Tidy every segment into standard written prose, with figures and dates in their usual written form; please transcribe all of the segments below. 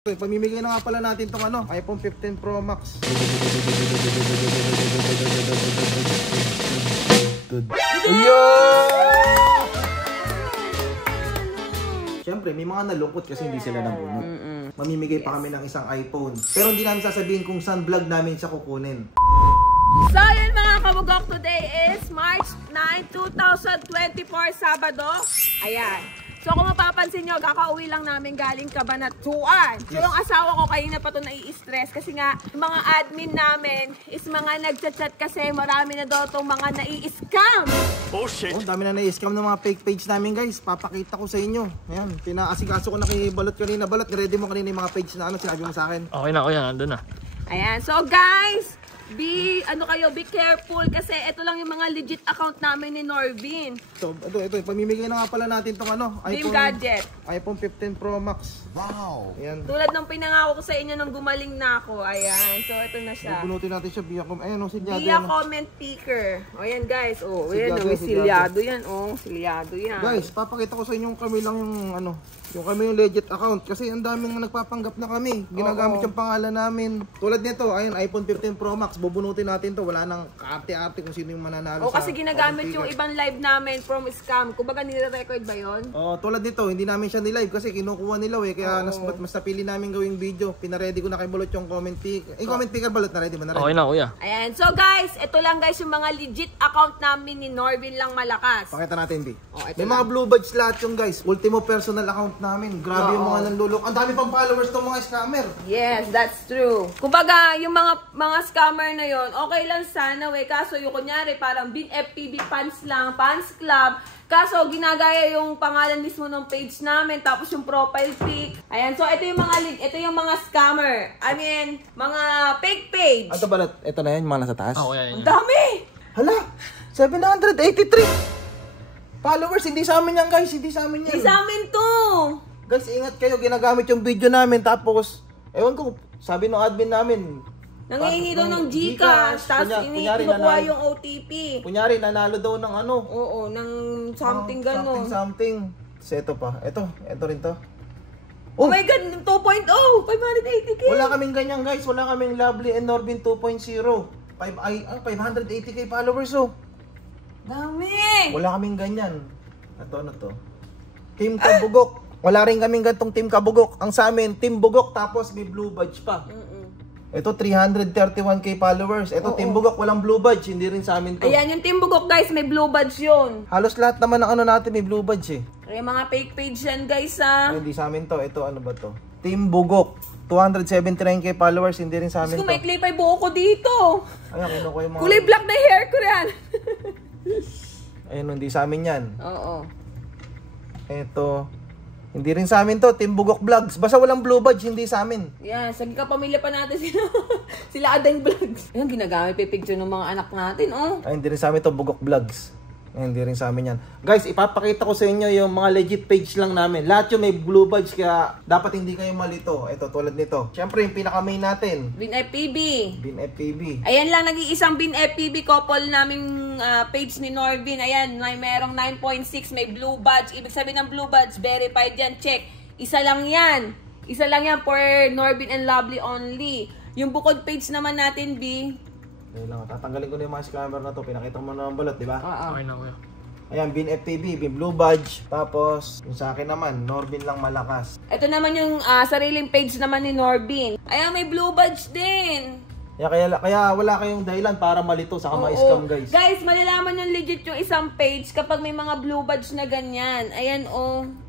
Okay, pamimigay na nga pala natin itong iPhone 15 Pro Max. Siyempre, may mga nalungkot kasi hindi sila nabunot. Mamimigay pa kami ng isang iPhone. Pero hindi namin sasabihin kung saan vlog namin siya kukunin. So yun mga kabugok, today is March 9, 2024, Sabado. Ayan. So kung mapapansin nyo, kakauwi lang namin galing Cabanatuan. So yung asawa ko kanina pa ito nai-stress kasi nga yung mga admin namin is mga nagchat-chat kasi marami na daw itong mga nai-scam. Oh shit! Oh, dami na nai-scam ng mga fake page namin guys. Papakita ko sa inyo. Ayan, pinaasikaso ko na kay Balot kanina. Balot, ready mo kanina yung mga page na sinabi mo sa akin. Okay na, kuya, nandun na. Ayan, so guys, be careful kasi ito lang yung mga legit account namin ni Norvin. So, ito, pamimigay na nga pala natin itong Dream Gadget. iPhone 15 Pro Max. Wow! Ayan. Tulad ng pinangako ko sa inyo nung gumaling na ako. Ayan, so ito na siya. Bunutin natin siya via silyado. Via comment picker. O yan guys, ayan, silyado yan, silyado yan. Guys, papakita ko sa inyo kami lang yung kami yung legit account kasi ang daming nagpapanggap na kami. Ginagamit yung pangalan namin. Tulad nito, ayun, iPhone 15 Pro Max. Bubunutin natin to. Wala nang kaarte-arte kung sino yung mananalo sa kasi ginagamit yung ibang live namin from scam. Kumbaga nire-record ba yun? Tulad nito, hindi namin siya ni-live kasi kinukuha nila kaya mas napili namin gawing video. Pina-ready ko na kay Balot yung comment picker. Comment picker Balot na ready mo na rin. Okay na, kuya. Ayan, so guys, ito lang guys yung mga legit account namin ni Norvin lang malakas. Pakita natin, B. May mga blue badge lahat yung guys. Ultimo personal account namin. Grabe yung mga nanlulok. Ang dami pang followers ng mga scammer. Yes, that's true. Kumbaga, yung mga scammer na yon, okay lang sana kaso yung kunyari parang bin FPB fans lang, fans club. Kaso ginagaya yung pangalan mismo ng page namin tapos yung profile pic. Ayan, so ito yung mga scammer. I mean, mga fake page. Ito Balot, ito na yan, yung mga nasa taas. Okay. Ang dami! Hala, 783 followers. Hindi sa amin yan guys, hindi sa amin yan. Hindi sa amin to. Guys, ingat kayo, ginagamit yung video namin tapos, ewan ko, sabi ng admin namin, nangihingi daw ng Gcash, tapos kinukuha yung OTP. Kunyari, nanalo daw ng Oo, ng something gano'n. Something. Kasi ito pa. Ito rin to. Oh my God, 2.0! 580k! Wala kaming ganyan guys. Wala kaming Lovely and Norvin 2.0. 580k followers Dami! Wala kaming ganyan. Ano to? Team Kabugok. Wala rin kaming gantong Team Kabugok. Ang sa amin, Team Bugok tapos may blue badge pa. Ito 331k followers. Ito Team Bugok, walang blue badge, hindi rin sa amin to. Ayan, yung Team Bugok guys, may blue badge yun. Halos lahat naman ng natin may blue badge Ay, mga fake page yan guys Ay, hindi sa amin to. Ito ano ba to? Team Bugok, 279k followers, hindi rin sa amin to. may clip ay buo ko dito. Ayan, kinuha yung mga... Kulay black na hair ko yan. Ayun, hindi sa amin yan. Oo. Ito... Hindi rin sa amin to, Team Bugok Vlogs. Basta walang blue badge, hindi sa amin. Yan, sa kapamilya pa natin sila Adeng Vlogs. Ayun, ginagamit pa picture ng mga anak natin, Ay, hindi rin sa amin to, Bugok Vlogs. Ay, hindi rin sa amin yan. Guys, ipapakita ko sa inyo yung mga legit page lang namin. Lahat yung may blue badge, kaya dapat hindi kayo malito. Ito, tulad nito. Siyempre, yung pinaka-main natin. Bin FPB. Bin FPB. Ayan lang, nag-iisang Bin FPB couple naming page ni Norvin. Ayan, merong 9.6, may blue badge. Ibig sabihin ng blue badge, verified yan, check. Isa lang yan. Isa lang yan for Norvin and Lovely only. Yung bukod page naman natin, B. Ayun lang, tatanggalin ko na yung mga scammer na to. Pinakita mo na ng Balot, di ba? Okay na, kuya. Ayan, Bin FPB, Bin Blue Badge. Tapos, yung sa akin naman, Norvin lang malakas. Ito naman yung sariling page naman ni Norvin. Ayan, may blue badge din. Kaya wala kayong dahilan para malito sa ma-scam guys. Guys, malalaman yung legit yung isang page kapag may mga blue badge na ganyan. Ayan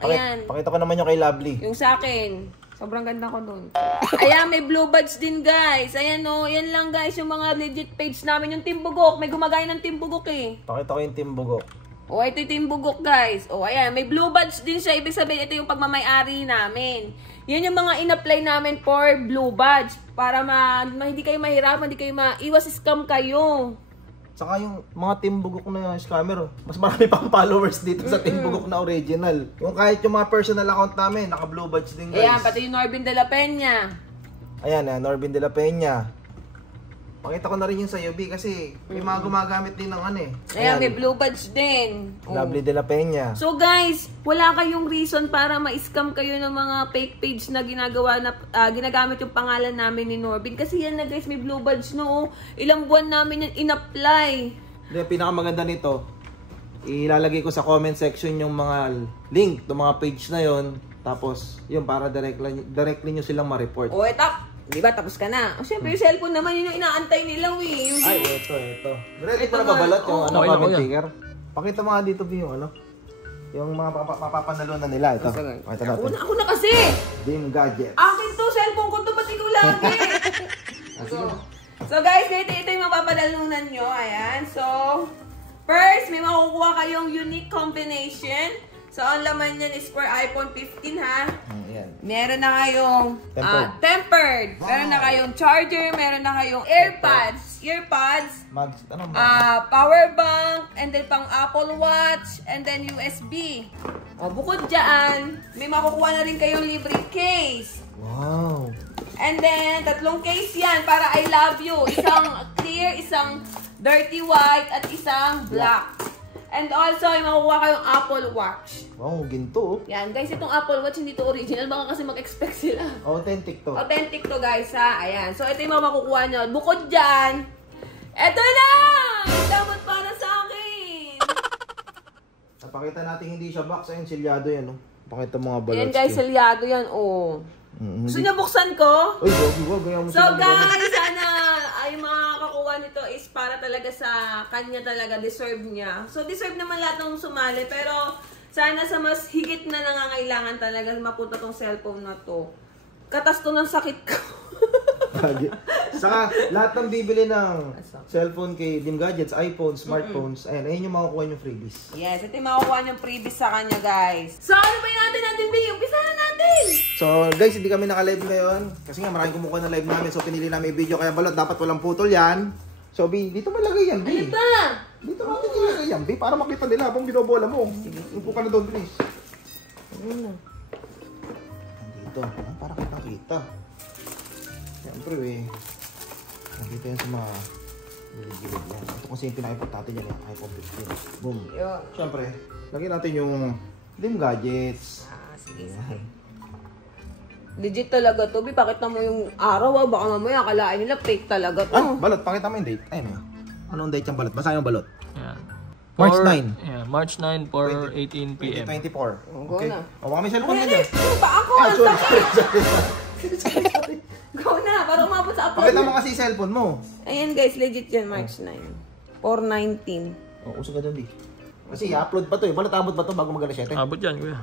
ayan. Pakita ko naman yung kay Lovely. Yung sa akin. Sobrang ganda ko dun. Ayan, may blue badge din guys. Ayan yan lang guys yung mga legit page namin. Yung Team Bugok, may gumagaya ng Team Bugok Pakita ko yung Team Bugok. Ito yung Team Bugok guys. Ayan, may blue badge din siya. Ibig sabihin, ito yung pagmamay-ari namin. Yan yung mga in-apply namin for blue badge. Para hindi kayo mahirapan, hindi kayo maiwas scam kayo. Saka yung mga Team Bugok na scammer, mas marami pang followers dito sa Team Bugok na original. Yung kahit yung mga personal account namin, naka blue badge din guys. Ayan, pati yung Norvin de la Peña. Ayan, Norvin de la Peña. Pakita ko na rin yung sa'yo, B, kasi may mga gumagamit din ng ano eh. Ayan, may blue badge din. Lovely de la Peña. So guys, wala kayong reason para ma-scam kayo ng mga fake page na ginagamit yung pangalan namin ni Norbin. Kasi yan na guys, may blue badge no. Ilang buwan namin yan in-apply. Hindi, pinakamaganda nito, ilalagay ko sa comment section yung mga link ng mga page na yon. Tapos, yun, para directly nyo silang ma-report. O, etak. Di ba, tapos ka na. O, syempre, yung cellphone naman, yun yung inaantay nila, eh. Ay, ito. Ready pa na babalot yung Okay na, comment kuya. sticker? Pakita mo nga dito, B, yung ano. Yung mga mapapanalunan nila. Ito. Pakita natin. Ako na kasi. Dim Gadget. Akin to, cellphone ko to, pati ko lagi. So guys, ito yung mapapadalunan nyo. Ayan. So, first, may makukuha kayong unique combination. So, ang laman yan is for iPhone 15, ha? Yan. Meron na kayong tempered. Meron na kayong charger. Meron na kayong earpods. Power bank. And then pang Apple Watch. And then USB. O, bukod dyan, may makukuha na rin kayong libre case. Wow. And then, 3 case yan para I love you. Isang clear, isang dirty white, at isang black. And also, may makukuha kayong Apple Watch. Wow, ginto. Yan, guys, itong Apple Watch hindi to original. Baka kasi mag-expect sila. Authentic to. Authentic to, guys, ha? Ayan. So, ito yung mga makukuha nyo. Bukod dyan, ito na! Damot para sa akin! Napakita natin hindi siya box. Ayun, silyado yan, no? Pakita mga balot. Ayan, guys, selyado yan, oh. Gusto niyo buksan ko? Uy, wag. Gaya mo So guys, sana ay makakakuha nito is para talaga sa kanya talaga, deserve niya. So deserve naman lahat ng sumali, pero sana sa mas higit na nangangailangan talaga mapunta tong cellphone na to. Katas to ng sakit ko. Saka lahat ng bibili ng cellphone kay Dim Gadgets, iPhones, smartphones, ayun yung makukuha yung freebies. Yes, ito yung makukuha niyong freebies sa kanya, guys. So ano ba yung natin bigyan? Umpisa na natin! So guys, hindi kami naka-live ngayon kasi nga maraming kumukuha ng live namin, so pinili namin i-video, kaya balot dapat walang putol yan. So B, dito malagay yan, B. Ano ba? Dito natin ilagay yan, B, para makita nila habang binobola mo. Upo ka na doon, please. Ano? Dito, para kita. Siyempre nakita yan sa mga gilid-gilid yan. Ito kasi yung pinaka-importante dyan, yung iPhone 15. Boom. Yun. Siyempre, lagyan natin yung Dim Gadgets. Sige. Legit talaga to. Pakita mo yung araw, baka mamaya akalain nila fake talaga to. Balot, pakita mo yung date. Ayun. Anong date yung balot? Basahin yung balot. Ayan. March 9. Yeah, March 9 for 18 p.m. 2024. Go na. O, baka may cellphone Ano nyo. ano ba ako? Ang sakit! Go na, para umabot sa upload. Pakita mo kasi yung cellphone mo. Ayan guys, legit yan, March 9. 4/19. O, uso ka dyan, di. Kasi i-upload pa to eh. Balot, abot ba to bago mag-alas 7? Abot yan, kuya.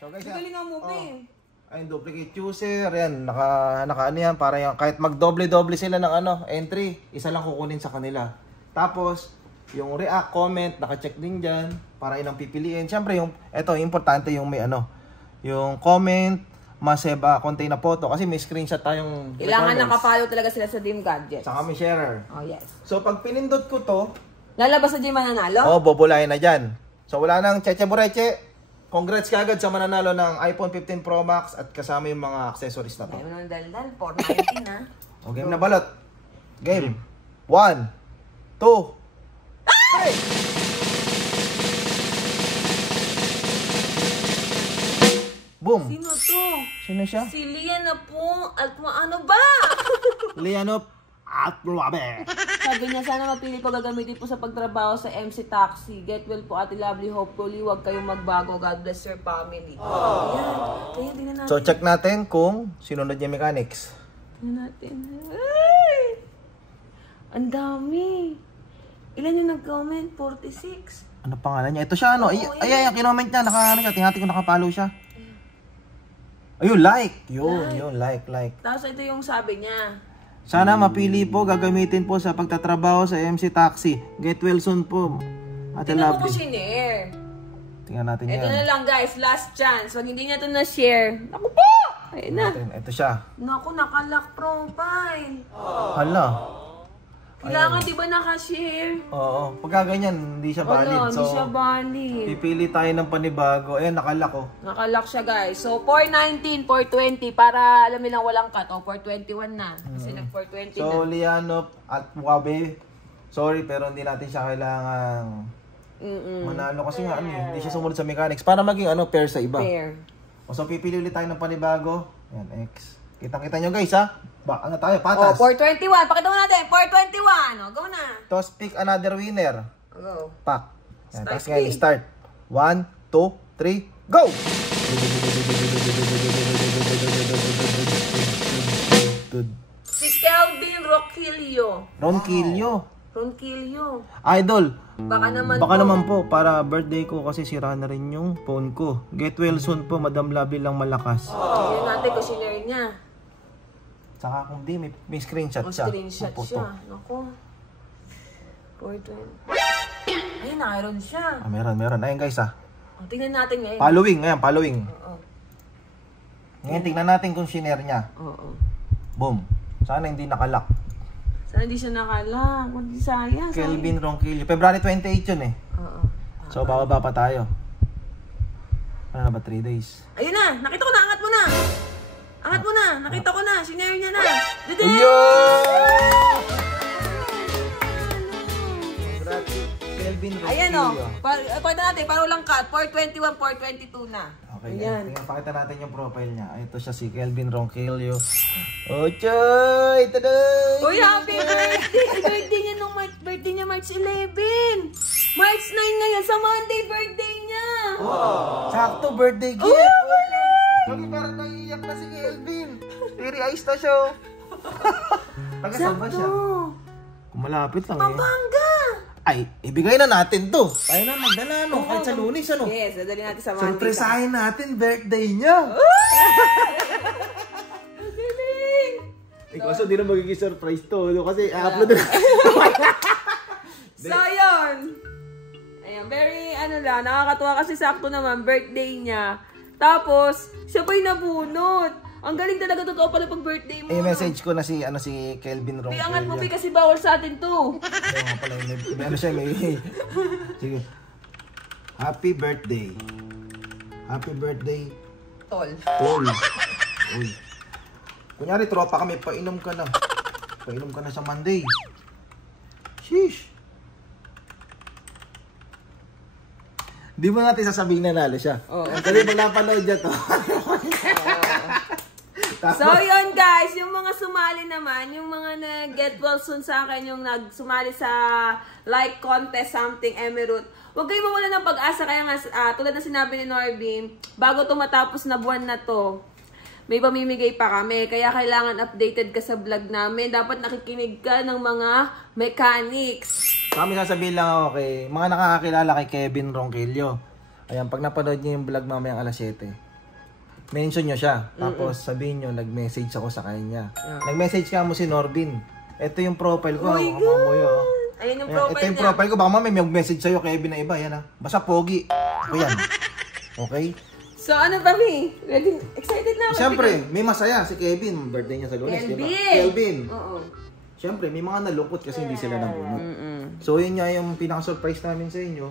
So guys, Galing ang movie. ayun, duplicate user, yan, naka ano yan, para yung, kahit mag-doble-doble sila ng entry, isa lang kukunin sa kanila. Tapos, yung react, comment, naka-check din dyan, para ilang pipiliin. Siyempre, eto, importante yung may yung comment, must have contain a photo, kasi may screenshot tayong Kailangan requirements. nakapalo talaga sila sa Dim Gadgets. Saka may sharer. Oh, yes. So, pag pinindot ko to, Lalabas na dyan mananalo? bobolahin na dyan. So, wala nang cheche-bureche. Congrats kagad sa mananalo ng iPhone 15 Pro Max at kasama yung mga accessories na to. Ayaw nang daldal. 4/19 ha. O, game na balot. Game. 1, 2, 3. Boom. Sino to? Sino siya? Si Lian na po. At ano ba? Lianop at Luabe. Sabi niya, sana mapili po gagamitin po sa pagtrabaho sa MC Taxi. Get well po, Ate Lovely. Hopefully, huwag kayong magbago. God bless your family. Ayan, tingnan natin. So, check natin kung sinunod niya mechanics. Tingnan natin. Ay! Ang dami. Ilan yung nag-comment? 46. Ano pangalan niya? Ito siya, ano? Ay, kinoment niya. Tingnan ko nakapalo siya. Ayun, like. Yun, like. Tapos ito yung sabi niya. Sana mapili po, gagamitin po sa pagtatrabaho sa MC Taxi. Get well soon po. Ate Tingnan mo Lovely. kung sinare. Tingnan natin Ito yan. na lang guys, last chance. Pag hindi niya ito na-share. Naku po! Ayun na. Ito siya. Naku, nakalock profile. Hala. Kailangan di ba naka-share? Oo. Pagka ganyan, hindi siya valid. Wala, So, hindi siya valid. pipili tayo ng panibago. Ayan, nakalock oh. Nakalock siya guys. So 419, 420 para alam nilang walang cut. O 421 na. Kasi nag 420 na. So, Lianop at Wabe, sorry pero hindi natin siya kailangan manalo kasi nga hindi siya sumunod sa mechanics para maging pair sa iba. Fair. O so pipili ulit tayo ng panibago. Ayan, X. Kitang-kita nyo guys ha. Baka tayo, patas. Oh, 421. Pakita mo natin. 421. O, go na. Tapos pick another winner. Go. Pack. Yan, Start tapos ngayon, start. 1, 2, 3, go! Si Kelvin Roquillo. Ronquillo. Idol. Baka naman po, para birthday ko kasi sira na rin yung phone ko. Get well soon po, Madam Labi lang malakas. Tingnan natin kung sinare niya. Saka kung di, may screenshot O, siya. screenshot Opo, siya. Naku. 420. Ay, naroon siya. Meron. Ayun guys ha. O, tingnan natin ngayon. Following. Oo. Ngayon, tingnan natin kung share niya. Oo. Boom. Sana hindi nakalock. Sana hindi siya nakala. Kundi sayang. Kelvin Ronquillo. February 28 yun eh. Oo. So, bababa pa tayo. Ano na ba? 3 days. Ayun na. Nakita ko na. Angat mo na. Angat mo na. Nakita ko na. Sinare niya na. Dito. Kelvin Ronquillo. Ayan o. Pwede natin. Para walang cut. 421, 422 na. Okay, Ayan. tingnan, pakita natin yung profile niya. Ito siya si Kelvin Ronquillo. Ochoy! Taday! Uy, happy birthday! Birthday niya nung birthday niya March 11. March 9 ngayon. Sa Monday, birthday niya. Sakto, birthday gift! Oh, wala! Sabi parang naiiyak na si Kelvin. Very ice na siya. Taga saan ba siya? Kung malapit lang Pampanga! Ay, ibigay na natin to. Tayo na magdala, no? Kahit sa Lunes, ano? Yes, dadali natin sa Monday. Surpresahin natin birthday niya. Ang galing! Kaso di na magiging surprise to. Kasi i-upload na. So, yun. Ayan, very, nakakatuwa kasi sakto naman, birthday niya. Tapos, siya pa'y nabunot. Ang galing talaga, totoo pala pag birthday mo. message ko na si Kelvin Ronquillo. Piangat mo, kasi bawal sa atin to. Kaya nga pala, may sige. Happy birthday. Happy birthday. Tol. Uy. Kunyari, tropa kami, painom ka na. Painom ka na sa Monday. Sheesh. Di mo natin sasabihin na nalo siya. Oo. Kasi pag napanood niya to. So, yun guys, yung mga sumali naman, yung mga nag-get well soon sa akin, yung nagsumali sa like contest something Emerald, huwag kayo mawala ng pag-asa. Kaya nga, tulad na sinabi ni Norbin, bago tumatapos na buwan na to, may pamimigay pa kami. Kaya kailangan updated ka sa vlog namin. Dapat nakikinig ka ng mga mechanics. Kami sasabihin lang ako kay mga nakakakilala kay Kevin Ronquillo. Ayan, pag napanood niyo yung vlog mamayang alas 7, mention nyo siya. Tapos sabihin nyo, nag-message ako sa kanya. Nag-message ka mo si Norbin. Ito yung profile ko. Oh my God! Ayan yung profile ito yung profile ko. Baka may mag-message sa'yo, Kevin na iba. Yan ha. Basta pogi. Ako yan. Okay? So, ano ba, Mi? Ready? Excited na ako. Siyempre, may masaya si Kevin. Birthday niya sa Lunes, di ba? Kelvin. Oo. Siyempre, may mga nalungkot kasi hindi sila nabunot. So, yun nga yung pinaka-surprise namin sa inyo.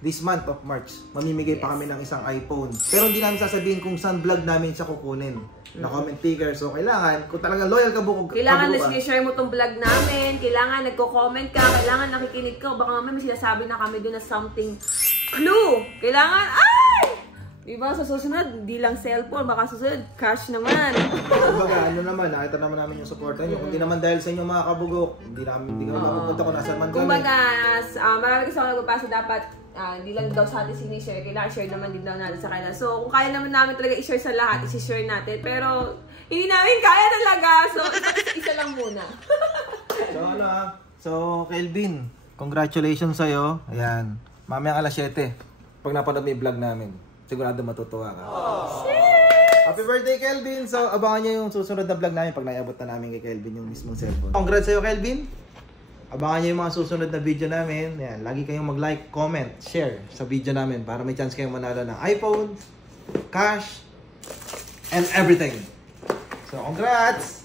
This month of March, mamimigay pa kami ng isang iPhone. Pero hindi namin sasabihin kung saan vlog namin siya kukunin. Na comment taker. So, kailangan, kung talaga loyal ka bukog, kailangan na sinishare mo tong vlog namin. Kailangan nagko-comment ka. Kailangan nakikinig ka. Baka mamaya may sinasabi na kami doon na something clue. Kailangan, ay! Diba, sa susunod, di lang cellphone. Baka susunod, cash naman. Kumbaga, ano naman, nakita naman namin yung supportan nyo. Kung di naman dahil sa inyo mga kabugok, hindi kami mapupunta kung nasa man kami. Kumbaga, marami kasi ako nagpapasa dapat, hindi lang daw sa atin sinishare. Kailangan share naman din daw natin sa kanila. So, kung kaya naman namin talaga i-share sa lahat, i-share natin. Pero, hindi namin kaya talaga. So, isa lang muna. So, Kelvin, congratulations sa'yo. Ayan, mamayang alas 7, pag napanood mo yung vlog namin. Sigurado matutuwa ka. Happy birthday, Kelvin! So, abangan nyo yung susunod na vlog namin pag naiabot na namin kay Kelvin yung mismong cellphone. Congrats sa'yo, Kelvin! Abangan nyo yung mga susunod na video namin. Yan, lagi kayong mag-like, comment, share sa video namin para may chance kayong manalo ng iPhone, cash, and everything. So, congrats!